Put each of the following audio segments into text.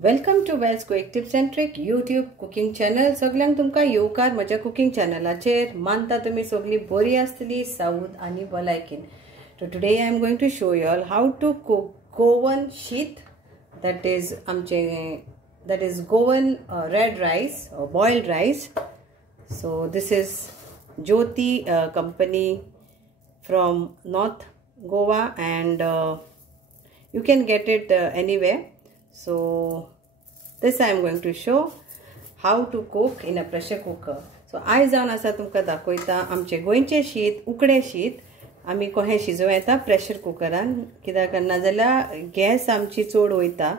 Welcome to Wells quick tips and trick YouTube cooking channel. सगळ्यांक तुमकां येवकार म्हज्या कुकिंग चॅनलाचेर. मानता तुमी सगळीं बरी आसतली साऊथ आनी भलायकेन. So today I am going to show you all how to cook Goan xitt. That is Goan red rice or boiled rice. So this is Jyoti company from North Goa and you can get it anywhere. So this I am going to show how to cook in a pressure cooker. So आयज जावन आसा तुमकां दाखयता आमचे गोंयचे शीत, उकडे शीत आमी कशें शिजोव येता प्रेशर कुकरान. कित्याक नाजाल्यार गॅस आमची चड वयता.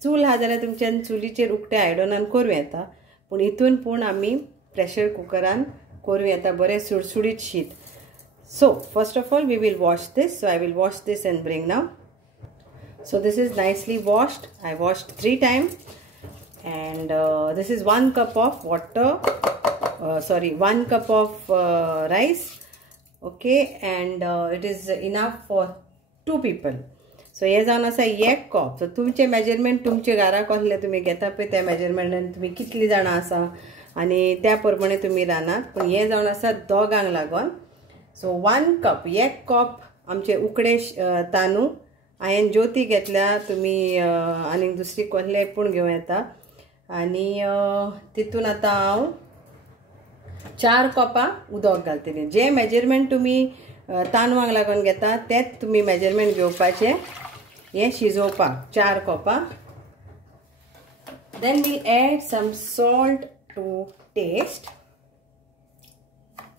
चूल हा जाल्यार तुमच्यान चुलीचेर उकटे आयडनान करूं येता, पूण हितून पूण आमी प्रेशर कुकरान करूं येता बरें सुडसुडीत शीत. So first of all we will wash this. So I will wash this and bring now. So this is nicely washed. I washed 3 times and this is 1 cup of water. 1 cup of rice. Okay, and it is enough for 2 people. So हे जावन आसा 1 cup. सो तुमचे measurement तुमचे घरा कसले तुम्ही घेता पळय त्या मेजरमेंटान तुम्ही कितली जाणां आसा आनी त्या प्रमाणे तुम्ही रांदात. पण हे जावन आसा दोगांक लागोन. सो 1 कप 1 कप आमचे उकडे तांदूळ हांवें ज्योती घेतल्या. तुम्ही आनी दुसरी कसले पूण घेवं येता. आनी तितून आतां हांव 4 कपां उदक घालतलें. जे मेजरमेंट तुमी तांदळांक लागून घेता तेच तुमी मेजरमेंट घेवपाचें हें शिजोवपाक 4 कपां. Then will add some salt to taste.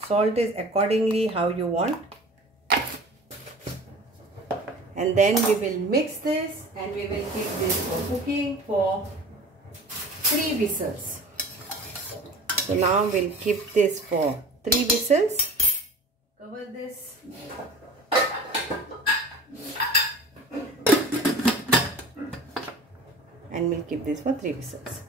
Salt is accordingly how you want. And then we will mix this and we will keep this for cooking for 3 whistles. So now we'll keep this for 3 whistles. Cover this. And we'll keep this for 3 whistles.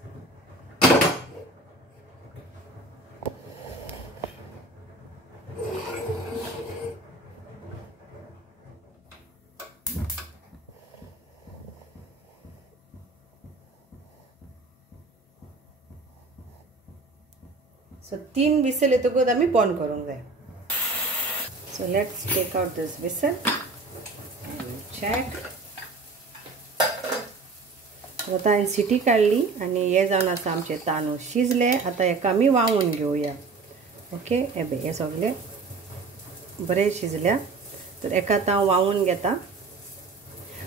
So 3 whistle येतकूच आमी बंद करूंक जाय. So let's take out this whistle and check. आता हांवें city काडली आनी हे जावन आसा आमचे तांदूळ शिजले. आतां हेका आमी वावून घेवया. ओके, हे सगळे बरें शिजल्या. तर हेका आतां हांव वावून घेता.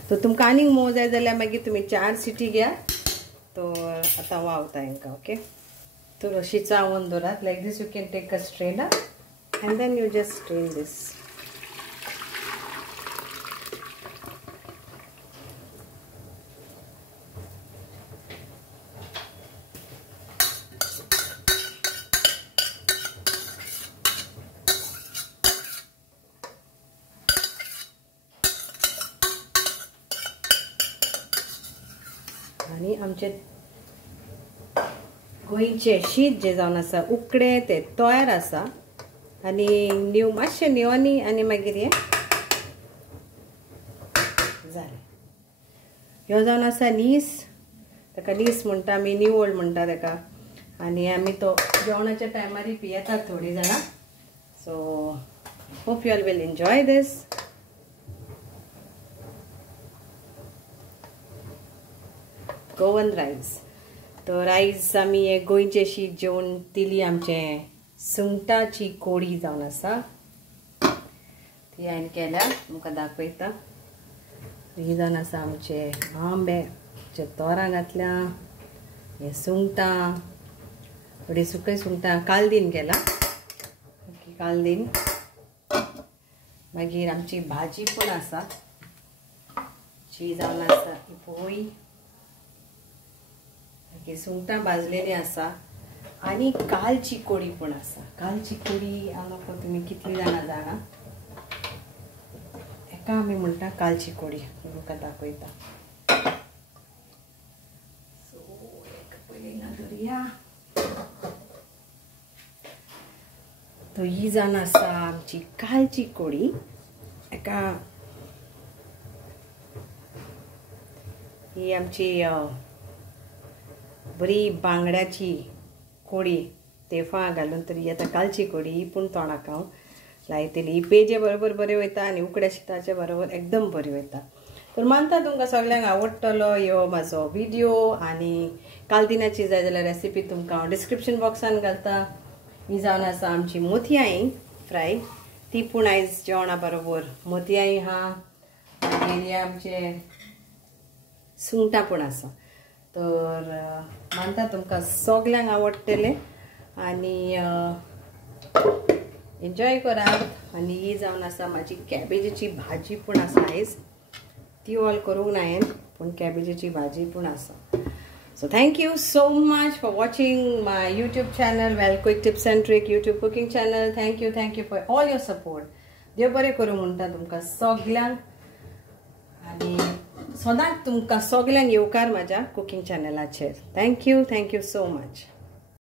तर तुमकां आनीक मोव जाय जाल्यार मागीर तुमी 4 सिटी घ्या. तर आतां वावता हेंका. ओके, तर अशी चावून दवरात. Like this you can take a strainer and then you just strain this. आणि आमचे गोंयचे शीत जे जावन आसा उकडे ते तयार आसा. आनी नीव मातशें न्योनी आनी मागीर हे जालें. ह्यो जावन आसा नीस. ताका नीस म्हणटा आमी, निवळ म्हणटा ताका. आनी आमी तो जेवणाच्या टायमार पियेतात थोडीं जाणां. So hope you all will enjoy this. Goan rice. तर आयज आमी हे गोंयचे शीत जेवण दिली. आमचे सुंगटाची कोडी जावन आसा ती हांवें केल्या. तुमकां दाखयता. ही जावन आसा आमचे आंब्याचे तोरां घातल्या. हे सुंगटां थोडी सुकी सुंगटां कालदीन केला. ओके, कालदीन. मागीर आमची भाजी पण आसा जी जावन आसा ही पोळी. मागीर सुंगटां भाजलेली आसा आनी कालची कोडी पण आसा. कालची कोडी हांव तुमी कितली जाणां जाणा. हेका आमी म्हणटा कालची कोडी. तुमकां दाखयता. सो हेका पयलीं धरया. तो ही जावन आसा आमची कालची कोडी. हेका ही आमची बरी बांगड्याची कोडी तेफा घालून तरी आतां कालची कोडी पूण तोंडाक हांव लायतली पेजे बरोबर बरें वयता आनी उकड्या शिताचे बरोबर एकदम बरी वयता. तर मानता तुमकां सगळ्यांक आवडटलो ह्यो म्हाजो व्हिडिओ आनी काल दिनाची जाय जाल्यार रेसिपी तुमकां हांव डिस्क्रिप्शन बॉक्सान घालता. ही जावन आसा आमची मोतयाई फ्राय, ती पूण आयज जेवणा बरोबर मोतयाई आहा आनी आमचे सुंगटां पूण आसा. तर मानता तुमकां सगळ्यांक आवडटले आनी एन्जॉय करात. आनी ही जावन आसा म्हाजी कॅबेजीची भाजी पूण आसा आयज, ती ऑल करूंक ना हांवें पूण कॅबेजीची भाजी पूण आसा. So thank you so much for watching my YouTube channel, Well Quick Tips and Trick YouTube cooking channel. Thank you for all your support. देव बरें करूं म्हणटा तुमकां सगळ्यांक आनी सदांच तुमकां सगळ्यांक येवकार म्हाज्या कुकिंग चॅनलाचेर. Thank you so much.